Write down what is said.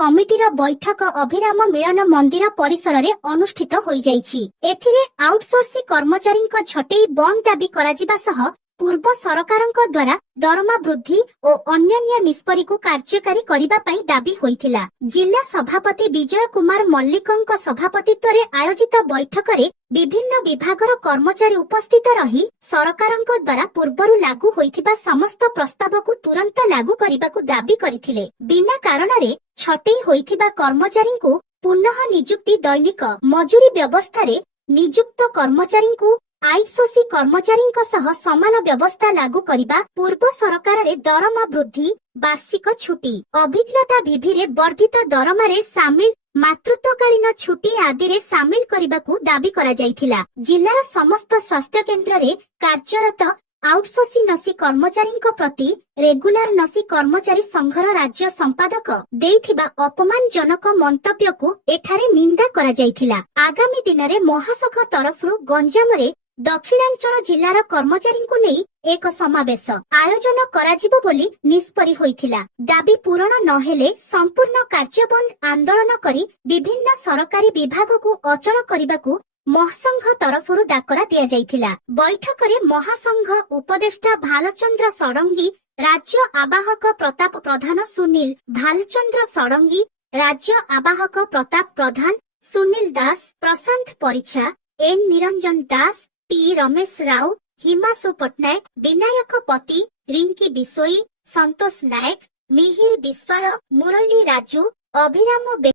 କମିଟିର ବୈଠକ ଅଭିରାମ ମିଳନ ମନ୍ଦିର ପରିସରରେ ଅନୁଷ୍ଠିତ ହୋଇଯାଇଛି। ଏଥିରେ ଆଉଟସୋର୍ସିଂ କର୍ମଚାରୀଙ୍କ ଛଟେଇ ବନ୍ଦ ଦାବି କରାଯିବା ସହ ପୂର୍ବ ସରକାରଙ୍କ ଦ୍ୱାରା ଦରମା ବୃଦ୍ଧି ଓ ଅନ୍ୟାନ୍ୟ ନିଷ୍ପତ୍ତିକୁ କାର୍ଯ୍ୟକାରୀ କରିବା ପାଇଁ ଦାବି ହୋଇଥିଲା। ଜିଲ୍ଲା ସଭାପତି ବିଜୟ କୁମାର ମଲ୍ଲିକଙ୍କ ସଭାପତିତ୍ୱରେ ଆୟୋଜିତ ବୈଠକରେ ବିଭିନ୍ନ ବିଭାଗର କର୍ମଚାରୀ ଉପସ୍ଥିତ ରହି ସରକାରଙ୍କ ଦ୍ୱାରା ପୂର୍ବରୁ ଲାଗୁ ହୋଇଥିବା ସମସ୍ତ ପ୍ରସ୍ତାବକୁ ତୁରନ୍ତ ଲାଗୁ କରିବାକୁ ଦାବି କରିଥିଲେ। ବିନା କାରଣରେ ଛଟେଇ ହୋଇଥିବା କର୍ମଚାରୀଙ୍କୁ ପୁନଃ ନିଯୁକ୍ତି, ଦୈନିକ ମଜୁରୀ ବ୍ୟବସ୍ଥାରେ ନିଯୁକ୍ତ କର୍ମଚାରୀଙ୍କୁ ଆଉଟସୋର୍ସିଂ କର୍ମଚାରୀଙ୍କ ସହ ସମାନ ବ୍ୟବସ୍ଥା ଲାଗୁ କରିବା, ପୂର୍ବ ସରକାରରେ ଦରମା ବୃଦ୍ଧି, ବାର୍ଷିକ ଛୁଟି, ଅଭିଜ୍ଞତା ଭିଭିରେ ବର୍ଦ୍ଧିତ ଦରମାରେ ସାମିଲ, ମାତୃତ୍ୱକାଳୀନ ଛୁଟି ଆଦିରେ ସାମିଲ କରିବାକୁ ଦାବି କରାଯାଇଥିଲା। ଜିଲ୍ଲାର ସମସ୍ତ ସ୍ୱାସ୍ଥ୍ୟ କେନ୍ଦ୍ରରେ କାର୍ଯ୍ୟରତ ଆଉଟସୋର୍ସିଂ ନସି କର୍ମଚାରୀଙ୍କ ପ୍ରତି ରେଗୁଲାର ନସି କର୍ମଚାରୀ ସଂଘର ରାଜ୍ୟ ସମ୍ପାଦକ ଦେଇଥିବା ଅପମାନଜନକ ମନ୍ତବ୍ୟକୁ ଏଠାରେ ନିନ୍ଦା କରାଯାଇଥିଲା। ଆଗାମୀ ଦିନରେ ମହାସଂଘ ତରଫରୁ ଗଞ୍ଜାମରେ ଦକ୍ଷିଣାଞ୍ଚଳ ଜିଲ୍ଲାର କର୍ମଚାରୀଙ୍କୁ ନେଇ ଏକ ସମାବେଶ ଆୟୋଜନ କରାଯିବ ବୋଲି ନିଷ୍ପତ୍ତି ହୋଇଥିଲା। ଦାବି ପୂରଣ ନହେଲେ ସମ୍ପୂର୍ଣ୍ଣ କାର୍ଯ୍ୟବନ୍ଦ ଆନ୍ଦୋଳନ କରି ବିଭିନ୍ନ ସରକାରୀ ବିଭାଗକୁ ଅଚଳ କରିବାକୁ ମହାସଂଘ ତରଫରୁ ଡାକରା ଦିଆଯାଇଥିଲା। ବୈଠକରେ ମହାସଂଘ ଉପଦେଷ୍ଟା ଭାଲଚନ୍ଦ୍ର ଷଡଙ୍ଗୀ, ରାଜ୍ୟ ଆବାହକ ପ୍ରତାପ ପ୍ରଧାନ, ସୁନୀଲ ଭାଲଚନ୍ଦ୍ର ଷଡଙ୍ଗୀ, ରାଜ୍ୟ ଆବାହକ ପ୍ରତାପ ପ୍ରଧାନ, ସୁନୀଲ ଦାସ, ପ୍ରଶାନ୍ତ ପରିଚ୍ଛା, ଏନ୍ ନିରଞ୍ଜନ ଦାସ, ପି ରମେଶ ରାଉ, ହିମାଂଶୁ ପଟ୍ଟନାୟକ, ବିନାୟକ ପତି, ରିଙ୍କି ବିଶୋଇ, ସନ୍ତୋଷ ନାୟକ, ମିହିର ବିଶ୍ୱାଳ, ମୁରଲୀ ରାଜୁ, ଅଭିରାମ